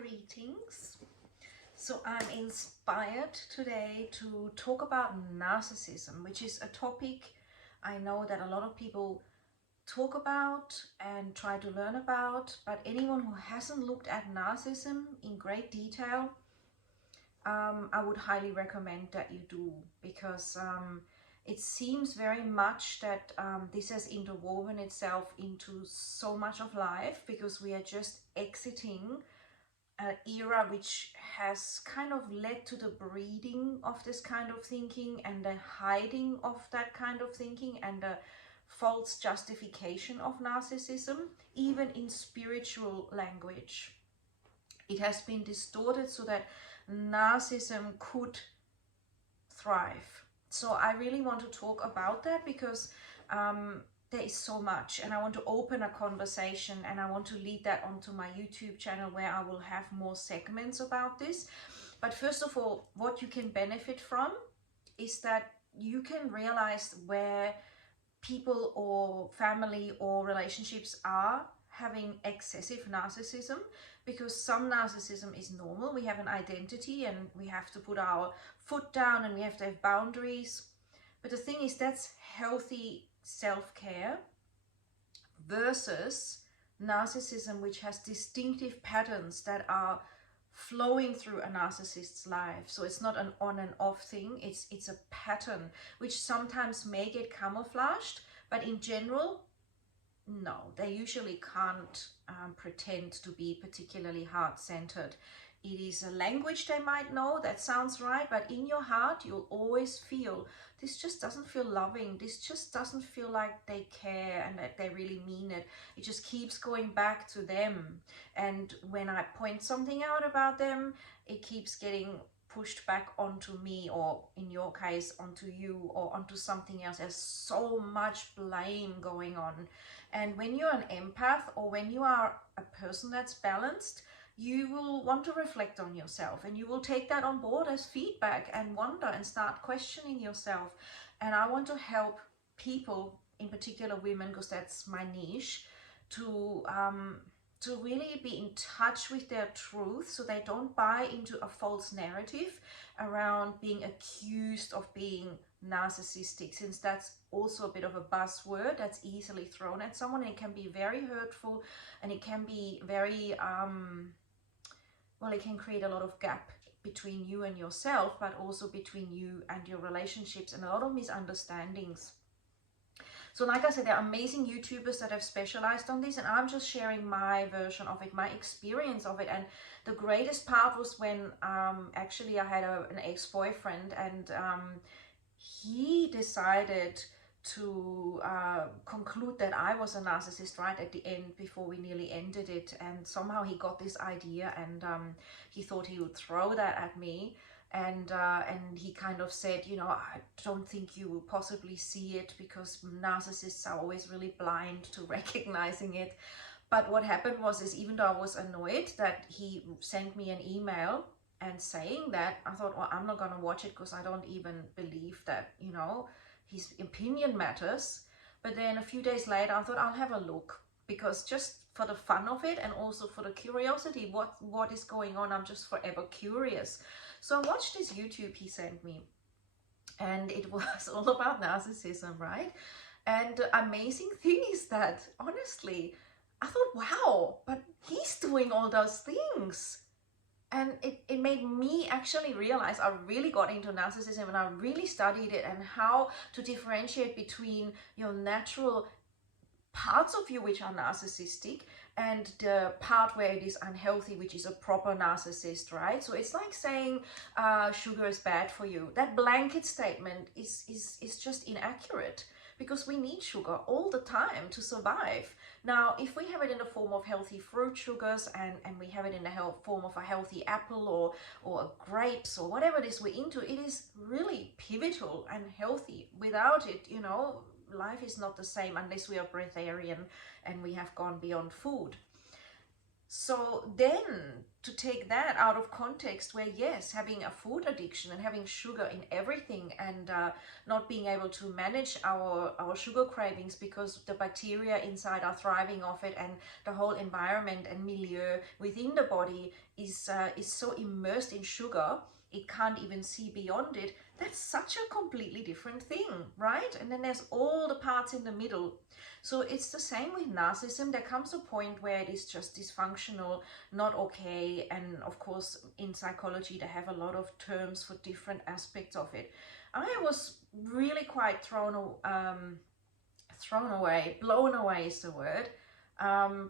Greetings. So I'm inspired today to talk about narcissism, which is a topic I know that a lot of people talk about and try to learn about, but anyone who hasn't looked at narcissism in great detail, I would highly recommend that you do, because it seems very much that this has interwoven itself into so much of life, because we are just exiting an era which has kind of led to the breeding of this kind of thinking and the hiding of that kind of thinking and the false justification of narcissism, even in spiritual language. It has been distorted so that narcissism could thrive. So I really want to talk about that, because there is so much, and I want to open a conversation, and I want to lead that onto my YouTube channel, where I will have more segments about this. But first of all, what you can benefit from is that you can realize where people or family or relationships are having excessive narcissism, because some narcissism is normal. We have an identity and we have to put our foot down and we have to have boundaries. But the thing is, that's healthy self-care versus narcissism, which has distinctive patterns that are flowing through a narcissist's life. So it's not an on and off thing, it's a pattern which sometimes may get camouflaged, but in general, no, they usually can't pretend to be particularly heart-centered. It is a language they might know that sounds right, but in your heart you'll always feel this just doesn't feel loving, this just doesn't feel like they care and that they really mean it. It just keeps going back to them, and when I point something out about them, it keeps getting pushed back onto me, or in your case onto you, or onto something else. There's so much blame going on. And when you're an empath, or when you are a person that's balanced, you will want to reflect on yourself, and you will take that on board as feedback and wonder and start questioning yourself. And I want to help people, in particular women, because that's my niche, to really be in touch with their truth, so they don't buy into a false narrative around being accused of being narcissistic, since that's also a bit of a buzzword that's easily thrown at someone, and it can be very hurtful, and it can be very well, it can create a lot of gap between you and yourself, but also between you and your relationships, and a lot of misunderstandings. So like I said, there are amazing YouTubers that have specialized on this, and I'm just sharing my version of it, my experience of it. And the greatest part was when actually I had an ex-boyfriend, and he decided to conclude that I was a narcissist right at the end, before we nearly ended it. And somehow he got this idea, and he thought he would throw that at me. And he kind of said, you know, I don't think you will possibly see it, because narcissists are always really blind to recognizing it. But what happened was, is even though I was annoyed that he sent me an email and saying that, I thought, well, I'm not going to watch it, because I don't even believe that, you know, his opinion matters. But then a few days later, I thought I'll have a look, because just for the fun of it, and also for the curiosity, what is going on, I'm just forever curious. So I watched this YouTube he sent me, and it was all about narcissism, right? And the amazing thing is that, honestly, I thought, wow, but he's doing all those things. And it made me actually realize I really got into narcissism, and I really studied it, and how to differentiate between your natural parts of you which are narcissistic, and the part where it is unhealthy, which is a proper narcissist, right? So it's like saying sugar is bad for you. That blanket statement is just inaccurate, because we need sugar all the time to survive. Now, if we have it in the form of healthy fruit sugars, and we have it in the form of a healthy apple or grapes or whatever it is we're into, it is really pivotal and healthy. Without it, you know, life is not the same unless we are breatharian and we have gone beyond food. So then to take that out of context, where yes, having a food addiction and having sugar in everything, and not being able to manage our sugar cravings because the bacteria inside are thriving off it, and the whole environment and milieu within the body is so immersed in sugar it can't even see beyond it. That's such a completely different thing, right? And then there's all the parts in the middle. So it's the same with narcissism. There comes a point where it is just dysfunctional, not okay. And of course, in psychology, they have a lot of terms for different aspects of it. I was really quite blown away is the word,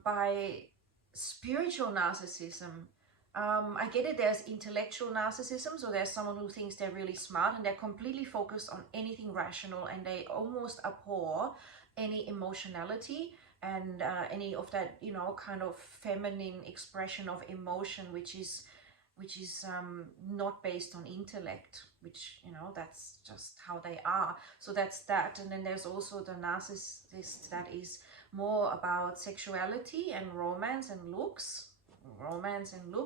by spiritual narcissism. I get it, there's intellectual narcissism, so there's someone who thinks they're really smart and they're completely focused on anything rational, and they almost abhor any emotionality and any of that, you know, kind of feminine expression of emotion, which is not based on intellect, which, you know, that's just how they are. So that's that. And then there's also the narcissist that is more about sexuality and romance and looks.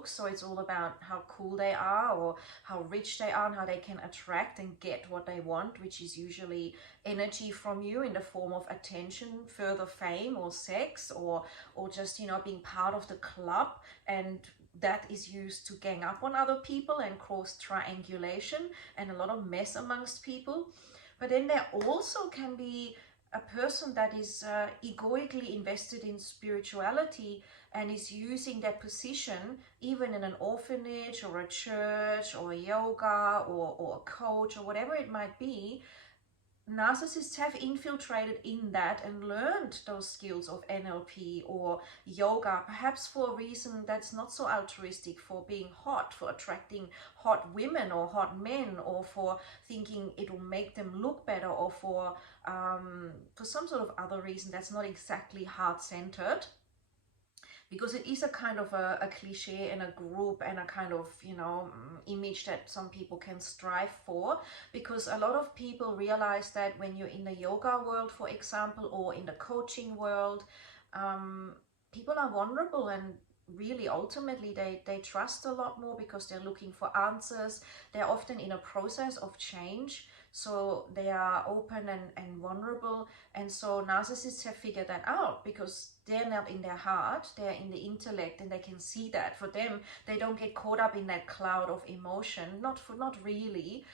So it's all about how cool they are, or how rich they are, and how they can attract and get what they want, which is usually energy from you in the form of attention, further fame, or sex, or just, you know, being part of the club. And that is used to gang up on other people and cause triangulation and a lot of mess amongst people. But then there also can be a person that is egoically invested in spirituality and is using that position, even in an orphanage or a church or a yoga or a coach or whatever it might be. Narcissists have infiltrated in that and learned those skills of NLP or yoga, perhaps for a reason that's not so altruistic, for being hot, for attracting hot women or hot men, or for thinking it will make them look better, or for some sort of other reason that's not exactly heart-centered. Because it is a kind of a cliche and a group and a kind of, you know, image that some people can strive for. Because a lot of people realize that when you're in the yoga world, for example, or in the coaching world, people are vulnerable, and really ultimately they trust a lot more because they're looking for answers. They're often in a process of change, so they are open and vulnerable. And so narcissists have figured that out, because they're not in their heart, they're in the intellect, and they can see that. For them, they don't get caught up in that cloud of emotion, not really.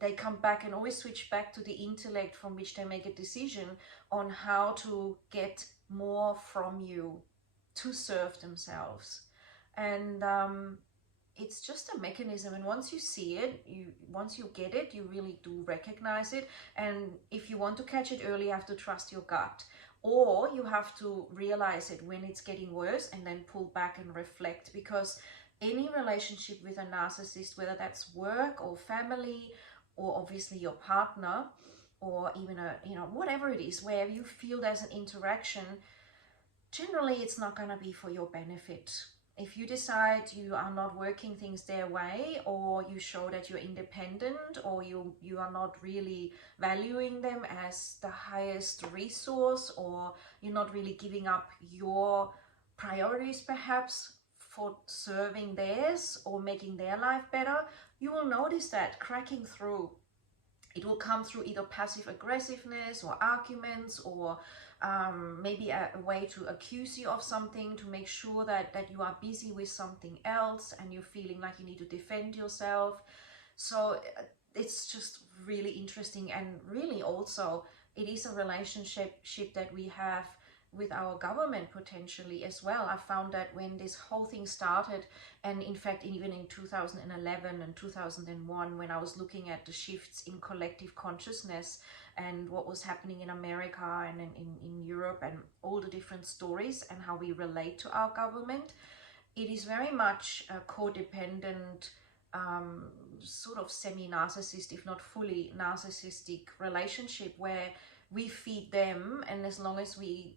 They come back and always switch back to the intellect, from which they make a decision on how to get more from you to serve themselves. And it's just a mechanism, and once you see it, once you get it, you really do recognize it. And if you want to catch it early, you have to trust your gut, or you have to realize it when it's getting worse and then pull back and reflect. Because any relationship with a narcissist, whether that's work or family, or obviously your partner, or even a, you know, whatever it is, where you feel there's an interaction, generally it's not going to be for your benefit. If you decide you are not working things their way, or you show that you're independent, or you are not really valuing them as the highest resource, or you're not really giving up your priorities perhaps for serving theirs or making their life better, you will notice that cracking through. It will come through either passive aggressiveness or arguments, or maybe a way to accuse you of something, to make sure that you are busy with something else and you're feeling like you need to defend yourself. So it's just really interesting. And really also, it is a relationship that we have with our government potentially as well. I found that when this whole thing started, and in fact even in 2011 and 2001, when I was looking at the shifts in collective consciousness and what was happening in America and in Europe, and all the different stories and how we relate to our government, it is very much a codependent, sort of semi-narcissist, if not fully narcissistic relationship, where we feed them, and as long as we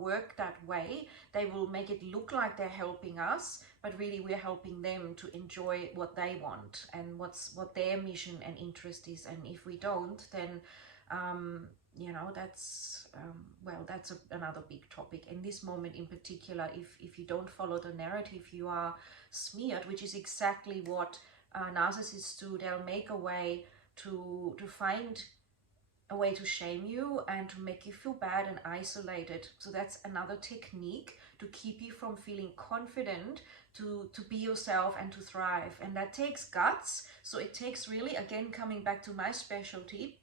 work that way, they will make it look like they're helping us, but really we're helping them to enjoy what they want and what their mission and interest is. And if we don't, then you know, that's well, that's another big topic. In this moment in particular, if you don't follow the narrative, you are smeared, which is exactly what narcissists do. They'll make a way to find a way to shame you and to make you feel bad and isolated. So that's another technique to keep you from feeling confident to be yourself and to thrive. And that takes guts. So it takes really, again, coming back to my specialty,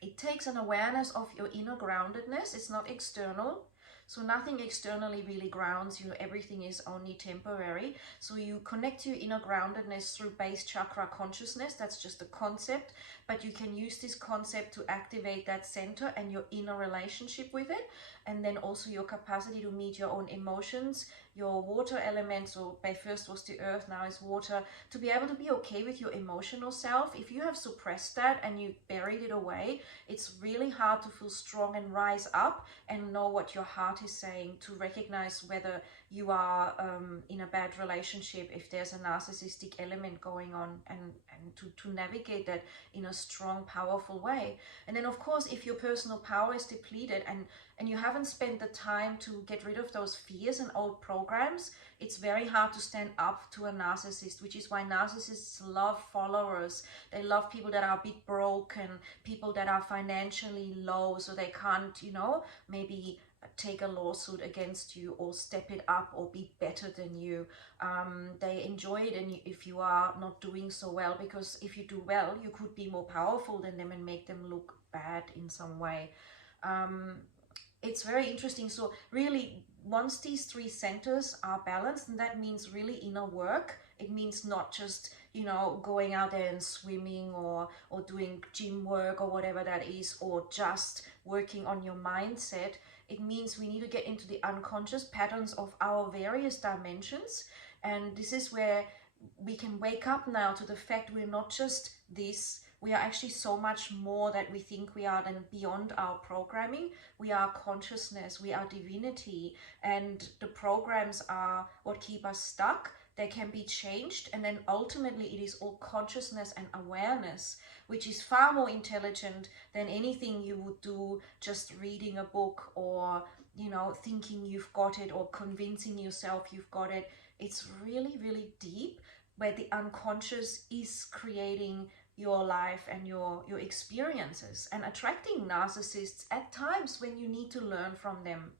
it takes an awareness of your inner groundedness. It's not external. So nothing externally really grounds you. Everything is only temporary. So you connect your inner groundedness through base chakra consciousness. That's just a concept. But you can use this concept to activate that center and your inner relationship with it. And then also your capacity to meet your own emotions, your water elements. So by first was the earth, now is water. To be able to be okay with your emotional self. If you have suppressed that and you buried it away, it's really hard to feel strong and rise up and know what your heart is saying, to recognize whether you are in a bad relationship, if there's a narcissistic element going on, and to navigate that in a strong, powerful way. And then of course, if your personal power is depleted and you haven't spent the time to get rid of those fears and old programs, it's very hard to stand up to a narcissist, which is why narcissists love followers. They love people that are a bit broken, people that are financially low, so they can't, you know, maybe take a lawsuit against you or step it up or be better than you. They enjoy it, and if you are not doing so well, because if you do well, you could be more powerful than them and make them look bad in some way. It's very interesting. So really, once these three centers are balanced, and that means really inner work, it means not just, you know, going out there and swimming or doing gym work or whatever that is, or just working on your mindset. It means we need to get into the unconscious patterns of our various dimensions. And this is where we can wake up now to the fact we're not just this. We are actually so much more that we think we are, than beyond our programming. We are consciousness, we are divinity, and the programs are what keep us stuck. They can be changed, and then ultimately it is all consciousness and awareness, which is far more intelligent than anything you would do just reading a book or, you know, thinking you've got it or convincing yourself you've got it. It's really, really deep, where the unconscious is creating your life and your experiences, and attracting narcissists at times when you need to learn from them.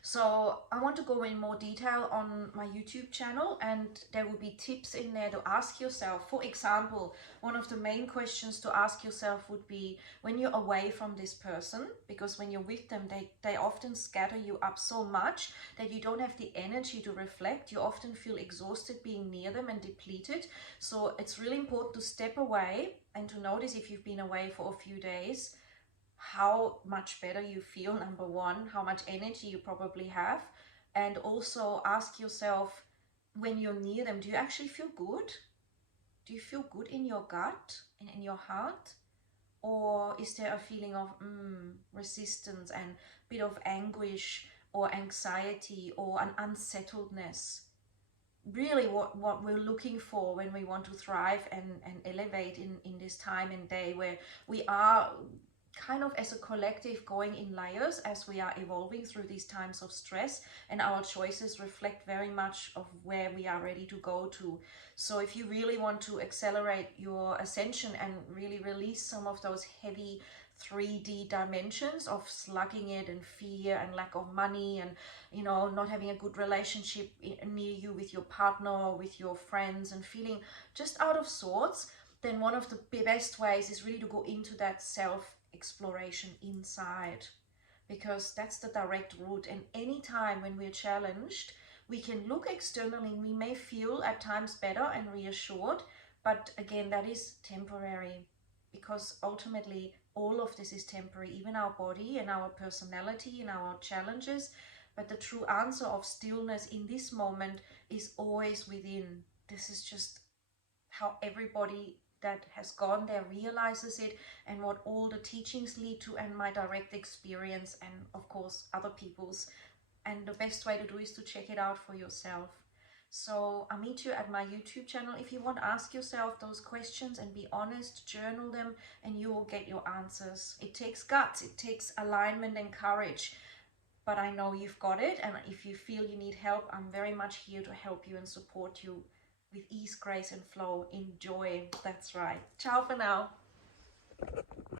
So I want to go in more detail on my YouTube channel, and there will be tips in there to ask yourself. For example, one of the main questions to ask yourself would be when you're away from this person, because when you're with them, they often scatter you up so much that you don't have the energy to reflect. You often feel exhausted being near them and depleted. So it's really important to step away and to notice, if you've been away for a few days, how much better you feel, number one, how much energy you probably have. And also ask yourself, when you're near them, do you actually feel good? Do you feel good in your gut and in your heart? Or is there a feeling of resistance and a bit of anguish or anxiety or an unsettledness? Really what we're looking for when we want to thrive and elevate in this time and day, where we are kind of as a collective going in layers as we are evolving through these times of stress, and our choices reflect very much of where we are ready to go to. So if you really want to accelerate your ascension and really release some of those heavy 3D dimensions of slugging it and fear and lack of money and, you know, not having a good relationship near you with your partner or with your friends and feeling just out of sorts, then one of the best ways is really to go into that self exploration inside, because that's the direct route. And anytime when we're challenged, we can look externally and we may feel at times better and reassured, but again, that is temporary, because ultimately all of this is temporary, even our body and our personality and our challenges. But the true answer of stillness in this moment is always within. This is just how everybody that has gone there realizes it, and what all the teachings lead to, and my direct experience, and of course other people's. And the best way to do is to check it out for yourself. So I'll meet you at my YouTube channel. If you want to ask yourself those questions and be honest, journal them, and you will get your answers. It takes guts, it takes alignment and courage, but I know you've got it. And if you feel you need help, I'm very much here to help you and support you with ease, grace, and flow. Enjoy. That's right. Ciao for now.